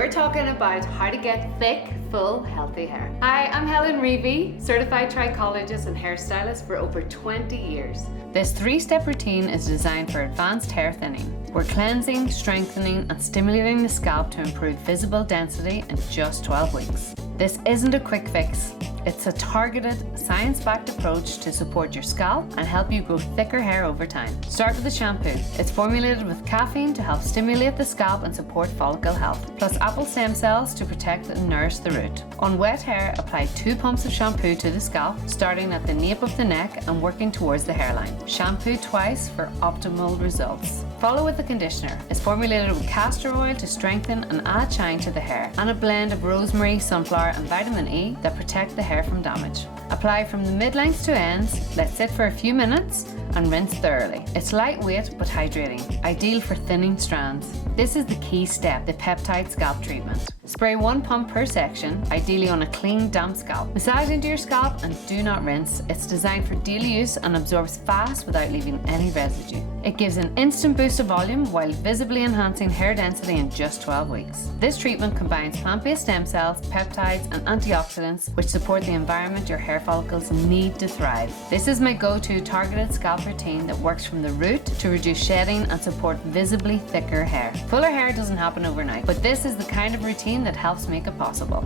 we're talking about how to get thick, full, healthy hair. Hi, I'm Helen Reavey, certified trichologist and hairstylist for over 20 years. This 3-step routine is designed for advanced hair thinning. We're cleansing, strengthening, and stimulating the scalp to improve visible density in just 12 weeks. This isn't a quick fix. It's a targeted, science-backed approach to support your scalp and help you grow thicker hair over time. Start with the shampoo. It's formulated with caffeine to help stimulate the scalp and support follicle health, plus apple stem cells to protect and nourish the root. On wet hair, apply 2 pumps of shampoo to the scalp, starting at the nape of the neck and working towards the hairline. Shampoo twice for optimal results. Follow with the conditioner. It's formulated with castor oil to strengthen and add shine to the hair, and a blend of rosemary, sunflower, and vitamin E that protect the hair from damage. Apply from the mid-length to ends, let sit for a few minutes, and rinse thoroughly. It's lightweight but hydrating, ideal for thinning strands. This is the key step, the peptide scalp treatment. Spray 1 pump per section, ideally on a clean, damp scalp. Massage into your scalp and do not rinse. It's designed for daily use and absorbs fast without leaving any residue. It gives an instant boost of volume while visibly enhancing hair density in just 12 weeks. This treatment combines plant-based stem cells, peptides, and antioxidants which support the environment your hair follicles need to thrive. This is my go-to targeted scalp routine that works from the root to reduce shedding and support visibly thicker hair. Fuller hair doesn't happen overnight, but this is the kind of routine that helps make it possible.